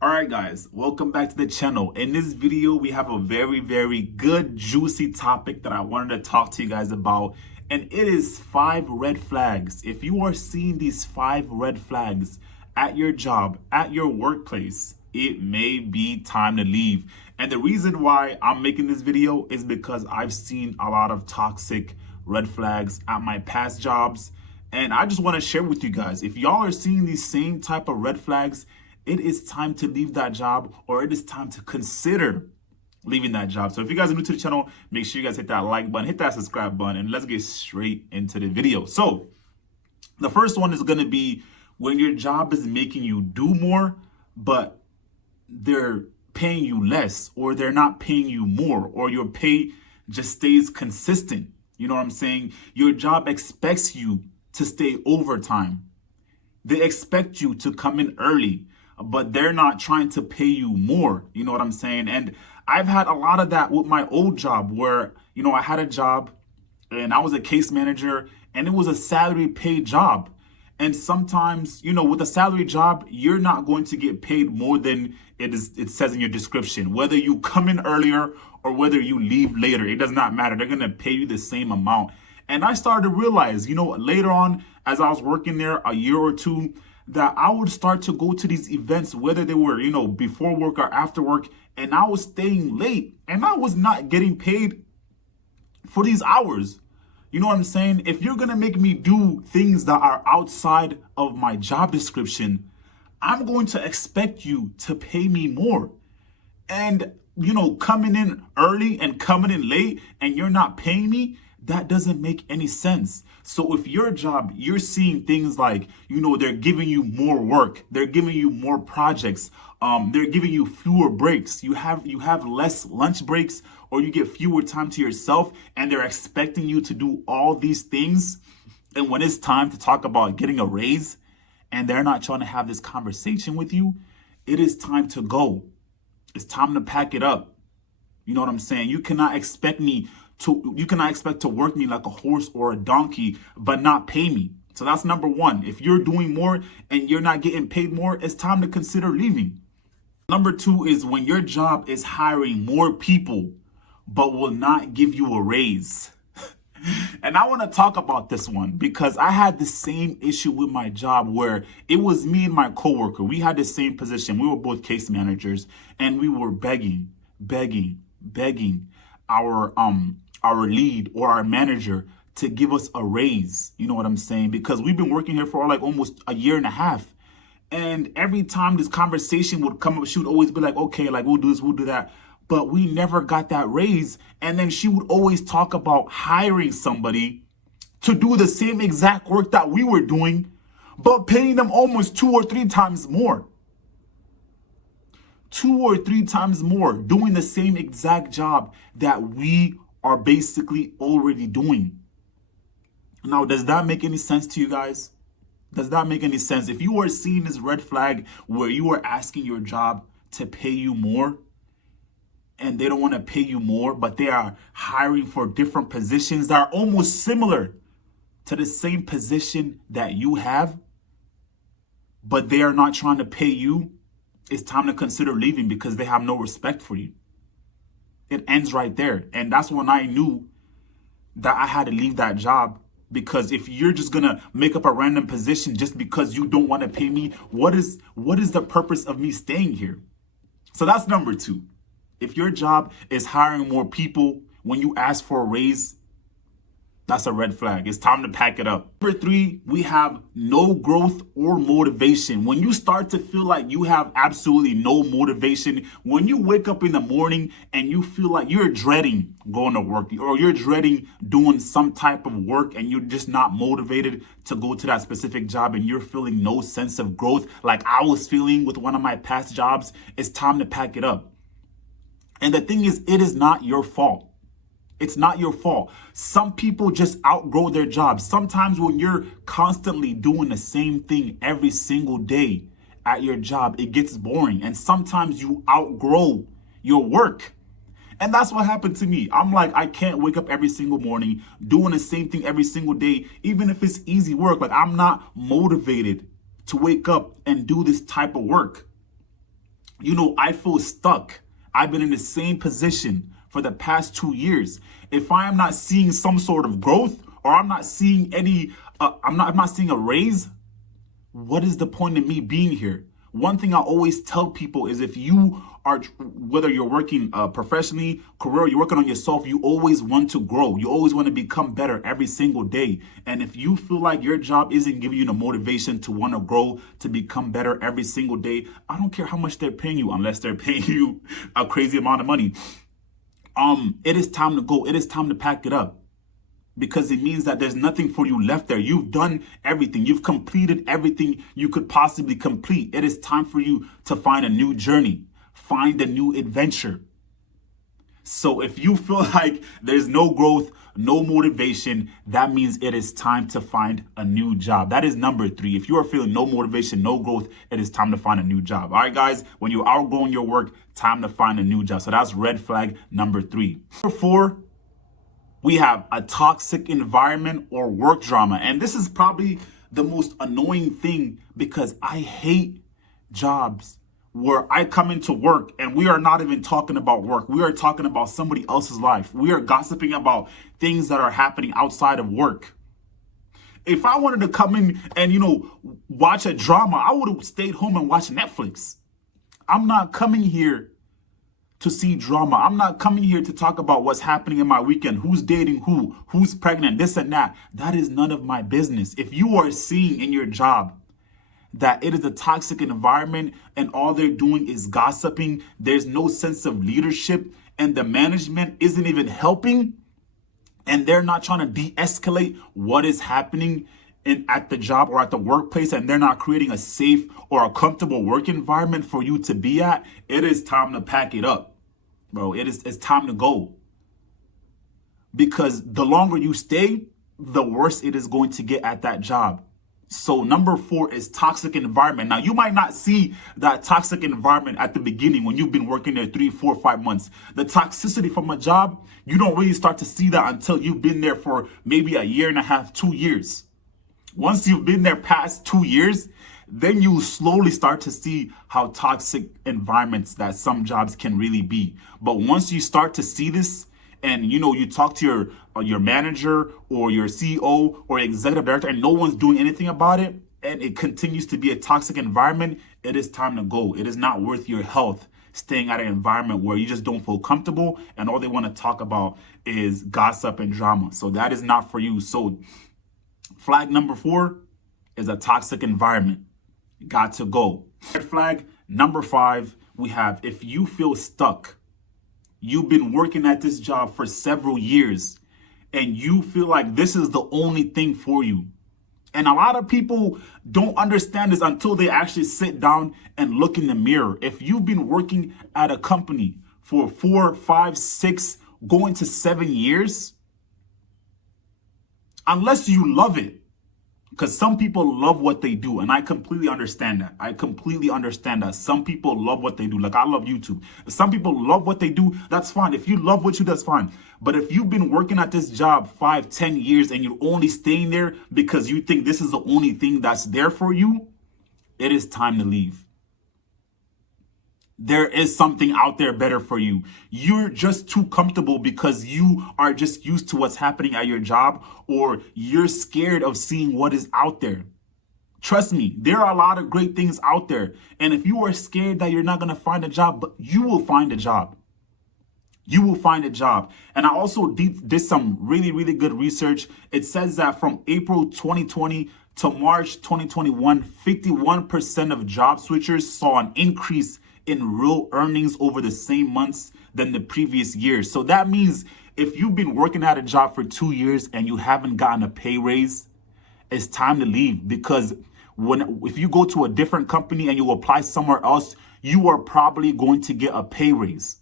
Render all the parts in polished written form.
Alright guys, welcome back to the channel. In this video, we have a very good, juicy topic that I wanted to talk to you guys about. And it is 5 red flags. If you are seeing these 5 red flags at your job, at your workplace, it may be time to leave. And the reason why I'm making this video is because I've seen a lot of toxic red flags at my past jobs. And I just want to share with you guys, if y'all are seeing these same type of red flags, it is time to leave that job, or it is time to consider leaving that job. So if you guys are new to the channel, make sure you guys hit that like button, hit that subscribe button, and let's get straight into the video. So the first one is going to be when your job is making you do more, but they're paying you less, or they're not paying you more, or your pay just stays consistent. You know what I'm saying? Your job expects you to stay overtime. They expect you to come in early, but they're not trying to pay you more. You know what I'm saying? And I've had a lot of that with my old job where, I had a job and I was a case manager and it was a salary paid job. And sometimes, with a salary job, you're not going to get paid more than it says in your description. Whether you come in earlier or whether you leave later, it does not matter. They're going to pay you the same amount. And I started to realize, later on, as I was working there a year or two, that I would start to go to these events, whether they were, before work or after work, and I was staying late and I was not getting paid for these hours. You know what I'm saying? If you're going to make me do things that are outside of my job description, I'm going to expect you to pay me more. And, coming in early and coming in late and you're not paying me, that doesn't make any sense. So if your job, you're seeing things like, they're giving you more work, they're giving you more projects, they're giving you fewer breaks, you have less lunch breaks, or you get fewer time to yourself, and they're expecting you to do all these things. And when it's time to talk about getting a raise, and they're not trying to have this conversation with you, it is time to go. It's time to pack it up. You know what I'm saying? You cannot expect to work me like a horse or a donkey, but not pay me. So that's number one. If you're doing more and you're not getting paid more, it's time to consider leaving. Number two is when your job is hiring more people, but will not give you a raise. And I want to talk about this one because I had the same issue with my job where it was me and my coworker. We had the same position. We were both case managers and we were begging our lead or our manager to give us a raise. You know what I'm saying? Because we've been working here for like almost a year and a half. And every time this conversation would come up, she would always be like, okay, like we'll do this, we'll do that. But we never got that raise. And then she would always talk about hiring somebody to do the same exact work that we were doing, but paying them almost 2 or 3 times more. 2 or 3 times more, doing the same exact job that we are basically already doing. Now, does that make any sense to you guys? Does that make any sense? If you are seeing this red flag where you are asking your job to pay you more and they don't want to pay you more, but they are hiring for different positions that are almost similar to the same position that you have, but they are not trying to pay you, it's time to consider leaving because they have no respect for you. It ends right there. And that's when I knew that I had to leave that job, because if you're just going to make up a random position just because you don't want to pay me, what is the purpose of me staying here? So that's number 2. If your job is hiring more people when you ask for a raise, that's a red flag. It's time to pack it up. Number 3, we have no growth or motivation. When you start to feel like you have absolutely no motivation, when you wake up in the morning and you feel like you're dreading going to work, or you're dreading doing some type of work and you're just not motivated to go to that specific job, and you're feeling no sense of growth like I was feeling with one of my past jobs, it's time to pack it up. And the thing is, it is not your fault. It's not your fault. Some people just outgrow their jobs. Sometimes when you're constantly doing the same thing every single day at your job, it gets boring. And sometimes you outgrow your work. And that's what happened to me. I'm like, I can't wake up every single morning doing the same thing every single day, even if it's easy work. Like, I'm not motivated to wake up and do this type of work. I feel stuck. I've been in the same position for the past 2 years. If I am not seeing some sort of growth, or I'm not seeing any, I'm not seeing a raise, what is the point of me being here? One thing I always tell people is, if you are, whether you're working professionally, career, you're working on yourself, you always want to grow. You always want to become better every single day. And if you feel like your job isn't giving you the motivation to want to grow, to become better every single day, I don't care how much they're paying you, unless they're paying you a crazy amount of money. It is time to go. It is time to pack it up. Because it means that there's nothing for you left there. You've done everything. You've completed everything you could possibly complete. It is time for you to find a new journey, find a new adventure. So if you feel like there's no growth, no motivation, that means it is time to find a new job. That is number 3. If you are feeling no motivation, no growth, it is time to find a new job. All right, guys, when you're outgrowing your work, time to find a new job. So that's red flag number 3. Number 4, we have a toxic environment or work drama. And this is probably the most annoying thing, because I hate jobs where I come into work and we are not even talking about work. We are talking about somebody else's life. We are gossiping about things that are happening outside of work. If I wanted to come in and, watch a drama, I would have stayed home and watched Netflix. I'm not coming here to see drama. I'm not coming here to talk about what's happening in my weekend, who's dating who's pregnant, this and that. That is none of my business. If you are seeing in your job that it is a toxic environment and all they're doing is gossiping, there's no sense of leadership, and the management isn't even helping, and they're not trying to de-escalate what is happening at the job or at the workplace, and they're not creating a safe or a comfortable work environment for you to be at, it is time to pack it up, bro. It's time to go. Because the longer you stay, the worse it is going to get at that job. So number 4 is toxic environment. Now, you might not see that toxic environment at the beginning when you've been working there 3, 4, 5 months. The toxicity from a job, you don't really start to see that until you've been there for maybe a year and a half, 2 years. Once you've been there past 2 years, then you slowly start to see how toxic environments that some jobs can really be. But once you start to see this, and you talk to your manager or your CEO or executive director, and no one's doing anything about it, and it continues to be a toxic environment, it is time to go. It is not worth your health staying at an environment where you just don't feel comfortable and all they want to talk about is gossip and drama. So that is not for you. So flag number 4 is a toxic environment. Got to go. Red flag number 5, we have, if you feel stuck, you've been working at this job for several years and you feel like this is the only thing for you. And a lot of people don't understand this until they actually sit down and look in the mirror. If you've been working at a company for 4, 5, 6, going to 7 years, unless you love it, because some people love what they do, and I completely understand that. I completely understand that. Some people love what they do. Like, I love YouTube. If some people love what they do, that's fine. If you love what you do, that's fine. But if you've been working at this job 5, 10 years and you're only staying there because you think this is the only thing that's there for you, it is time to leave. There is something out there better for you. You're just too comfortable because you are just used to what's happening at your job, or you're scared of seeing what is out there. Trust me, there are a lot of great things out there. And if you are scared that you're not going to find a job, but you will find a job. You will find a job. And I also did some really, really good research. It says that from April 2020 to March 2021, 51% of job switchers saw an increase in real earnings over the same months than the previous year. So that means if you've been working at a job for 2 years and you haven't gotten a pay raise, it's time to leave. Because if you go to a different company and you apply somewhere else, you are probably going to get a pay raise.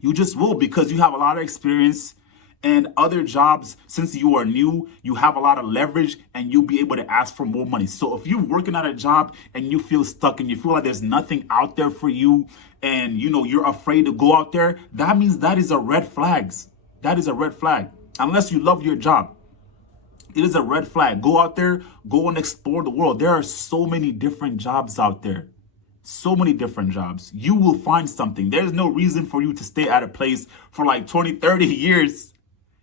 You just will, because you have a lot of experience. And other jobs, since you are new, you have a lot of leverage and you'll be able to ask for more money. So if you're working at a job and you feel stuck and you feel like there's nothing out there for you, and you're afraid to go out there, that means that is a red flag. That is a red flag. Unless you love your job, it is a red flag. Go out there, go and explore the world. There are so many different jobs out there. So many different jobs. You will find something. There's no reason for you to stay at a place for like 20, 30 years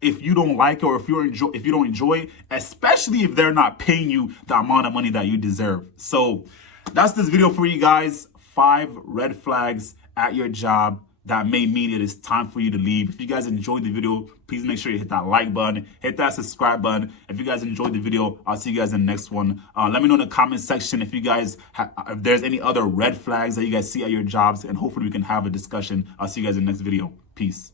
if you don't like it or if you don't enjoy it, especially if they're not paying you the amount of money that you deserve. So that's this video for you guys. 5 red flags at your job that may mean it is time for you to leave. If you guys enjoyed the video, please make sure you hit that like button, hit that subscribe button. If you guys enjoyed the video, I'll see you guys in the next one. Let me know in the comment section if you guys if there's any other red flags that you guys see at your jobs, and hopefully we can have a discussion. I'll see you guys in the next video. Peace.